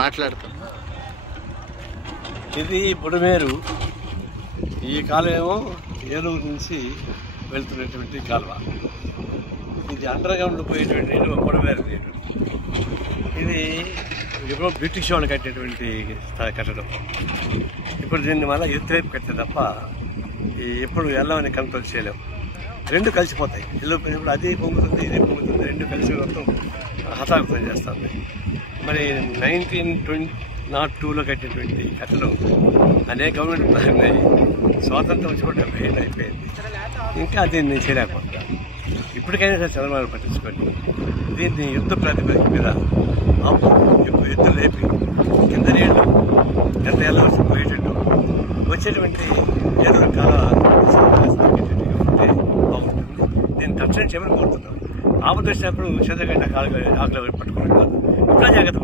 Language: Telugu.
మాట్లాడతాం. ఇది బుడమేరు. ఈ కాలువేమో ఏలూరు నుంచి వెళ్తున్నటువంటి కాలువ. ఇది అండర్ గ్రౌండ్ పోయేటువంటి నీరు బుడమేరు నీరు. ఇది ఎప్పుడో బ్రిటిష్ వాళ్ళు కట్టినటువంటి కట్టడం. ఇప్పుడు దీన్ని మళ్ళీ ఎత్తువైపు కట్టే తప్ప ఎప్పుడు వెళ్ళమని కంట్రోల్ చేయలేము. రెండు కలిసిపోతాయి. ఇప్పుడు అది పొంగుతుంది, ఇది పొంగుతుంది, రెండు కలిసి మొత్తం హతాహతం చేస్తుంది. మరి 1902లో కట్టినటువంటి కట్టడం అనేక గవర్నమెంట్ ఉన్నాయి. స్వాతంత్రం వచ్చి కూడా 70 ఏళ్ళు అయిపోయింది. ఇంకా దీన్ని చేయలేకపోతున్నారు. ఇప్పటికైనా సరే చంద్రబాబు పట్టించుకోండి. దీన్ని యుద్ధ ప్రాతిపదిక మీద ఎక్కువ ఎత్తులు లేపి కింద నీళ్లు ఎంత ఎలా వచ్చి పోయేటట్టు వచ్చేటువంటి ఏదో కాలం ఉంటే బాగుంటుంది. నేను తక్షణం చెప్పని కోరుతున్నాను. ఆపద వచ్చినప్పుడు చంద్రగడ్డ ఆకులు పట్టుకుని కాదు, ఇప్పుడు జాగ్రత్త